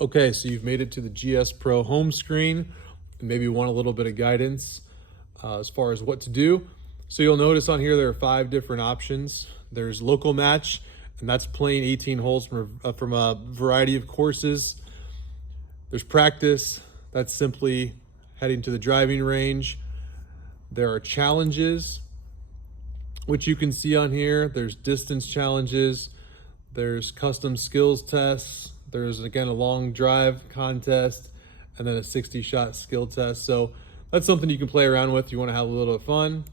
Okay, so you've made it to the GSPro home screen and maybe want a little bit of guidance as far as what to do. So you'll notice on here there are 5 different options. There's local match, and that's playing 18 holes from a variety of courses. There's practice, that's simply heading to the driving range. There are challenges, which you can see on here. There's distance challenges, there's custom skills tests, there's again a long drive contest, and then a 60-shot skill test. So that's something you can play around with. You want to have a little fun.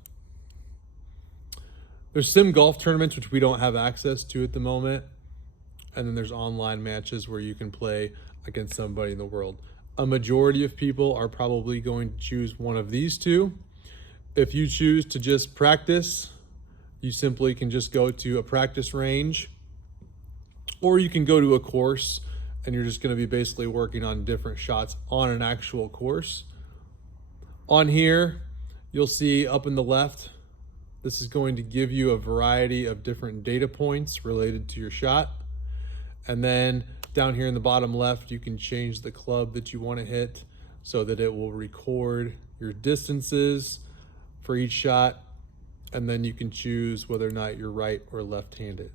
There's sim golf tournaments, which we don't have access to at the moment. And then there's online matches where you can play against somebody in the world. A majority of people are probably going to choose one of these two. If you choose to just practice, you simply can just go to a practice range, or you can go to a course and you're just going to be basically working on different shots on an actual course. On here, you'll see up in the left, this is going to give you a variety of different data points related to your shot. And then down here in the bottom left, you can change the club that you want to hit so that it will record your distances for each shot. And then you can choose whether or not you're right or left-handed.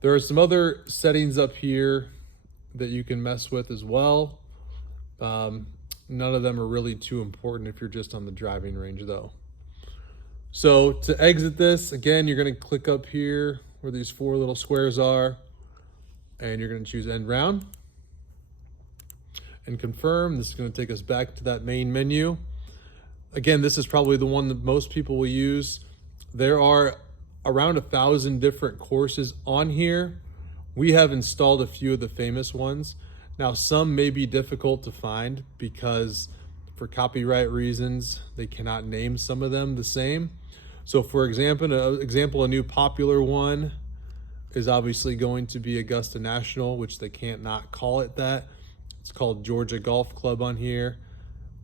There are some other settings up here that you can mess with as well. None of them are really too important if you're just on the driving range though. So to exit this, again, you're going to click up here where these 4 little squares are, and you're going to choose end round and confirm. This is going to take us back to that main menu. Again, this is probably the one that most people will use. There are around 1,000 different courses on here. We have installed a few of the famous ones. Now, some may be difficult to find because for copyright reasons, they cannot name some of them the same. So for example, a new popular one is obviously going to be Augusta National, which they can't not call it that. It's called Georgia Golf Club on here,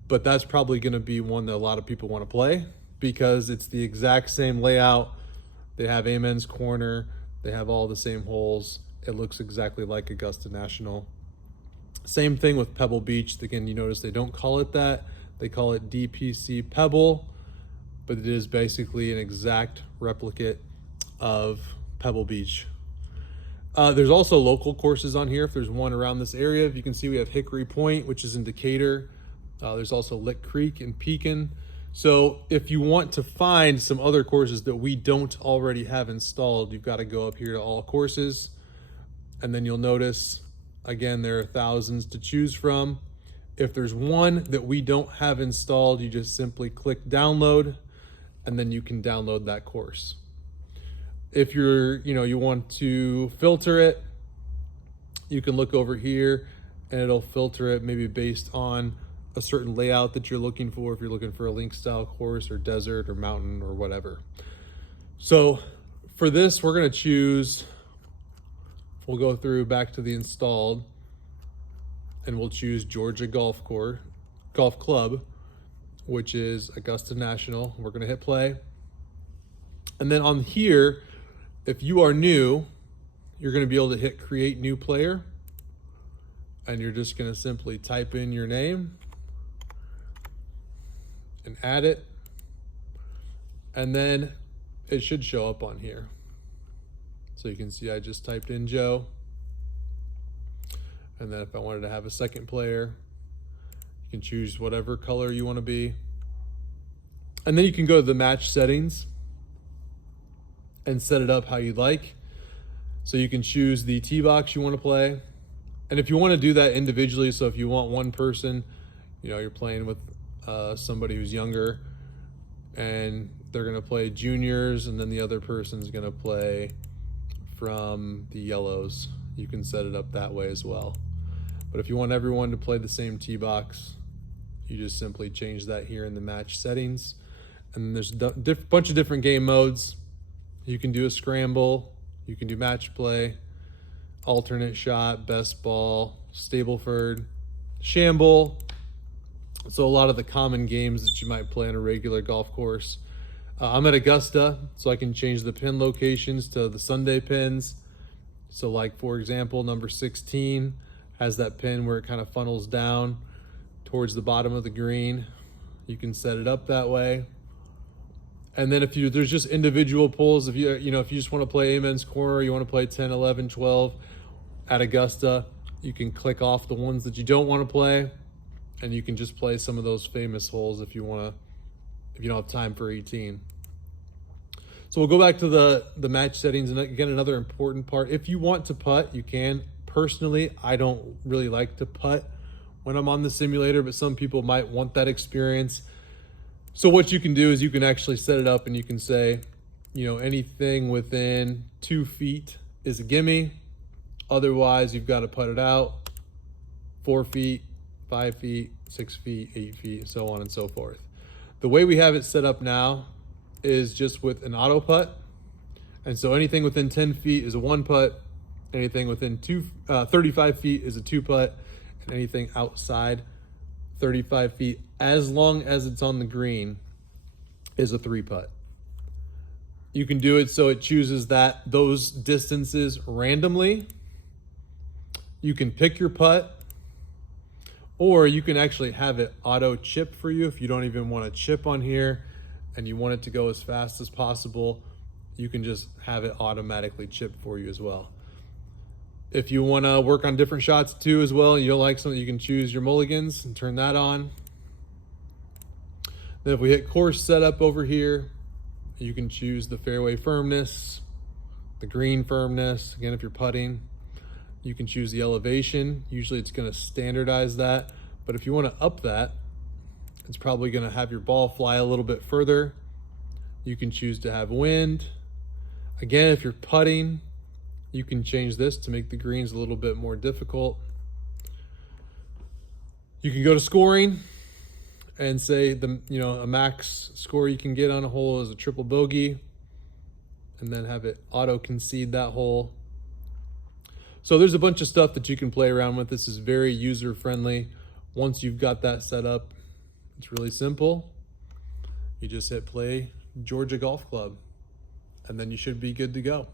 but that's probably going to be one that a lot of people want to play because it's the exact same layout. They have Amen's Corner, they have all the same holes. It looks exactly like Augusta National. Same thing with Pebble Beach. Again, you notice they don't call it that. They call it DPC Pebble, but it is basically an exact replicate of Pebble Beach. There's also local courses on here. If there's one around this area, you can see we have Hickory Point, which is in Decatur. There's also Lick Creek in Pekin. So if you want to find some other courses that we don't already have installed, you've got to go up here to all courses. And then you'll notice, again, there are thousands to choose from. If there's one that we don't have installed, you just simply click download, and then you can download that course. If you want to filter it, you can look over here and it'll filter it maybe based on a certain layout that you're looking for. If you're looking for a link style course or desert or mountain or whatever. So for this, we're going to choose, we'll go through back to the installed and we'll choose Georgia Golf Club, which is Augusta National. We're going to hit play. And then on here, if you are new, you're going to be able to hit create new player. And you're just going to simply type in your name and add it. And then it should show up on here. So you can see I just typed in Joe. And then if I wanted to have a second player, you can choose whatever color you want to be. And then you can go to the match settings and set it up how you'd like. So you can choose the tee box you want to play. And if you want to do that individually, so if you want one person, you're playing with somebody who's younger and they're going to play juniors, and then the other person's going to play from the yellows, you can set it up that way as well. But if you want everyone to play the same tee box, you just simply change that here in the match settings. And there's a bunch of different game modes. You can do a scramble, you can do match play, alternate shot, best ball, Stableford, shamble. So a lot of the common games that you might play on a regular golf course. I'm at Augusta, so I can change the pin locations to the Sunday pins. So like, for example, number 16 has that pin where it kind of funnels down towards the bottom of the green. You can set it up that way. And then if there's just individual pulls, if you just want to play Amen's Corner, you want to play 10, 11, 12 at Augusta, you can click off the ones that you don't want to play, and you can just play some of those famous holes if you don't have time for 18. So we'll go back to the match settings, and again, another important part. If you want to putt, you can. Personally, I don't really like to putt when I'm on the simulator, but some people might want that experience. So what you can do is you can actually set it up and you can say, anything within 2 feet is a gimme. Otherwise, you've got to putt it out 4 feet, 5 feet, 6 feet, 8 feet, so on and so forth. The way we have it set up now is just with an auto putt. And so anything within 10 feet is a 1 putt. Anything within 35 feet is a 2 putt. And anything outside 35 feet, as long as it's on the green, is a 3 putt. You can do it so it chooses those distances randomly. You can pick your putt, or you can actually have it auto chip for you if you don't even want to chip on here and you want it to go as fast as possible. You can just have it automatically chip for you as well. If you want to work on different shots too as well, you don't like something, you can choose your mulligans and turn that on. Then if we hit course setup over here, you can choose the fairway firmness, the green firmness. Again, if you're putting, you can choose the elevation. Usually it's going to standardize that, but if you want to up that, it's probably going to have your ball fly a little bit further. You can choose to have wind. Again, if you're putting, you can change this to make the greens a little bit more difficult. You can go to scoring and say a max score you can get on a hole is a triple bogey, and then have it auto concede that hole. So there's a bunch of stuff that you can play around with. This is very user friendly. Once you've got that set up, it's really simple. You just hit play Georgia Golf Club, and then you should be good to go.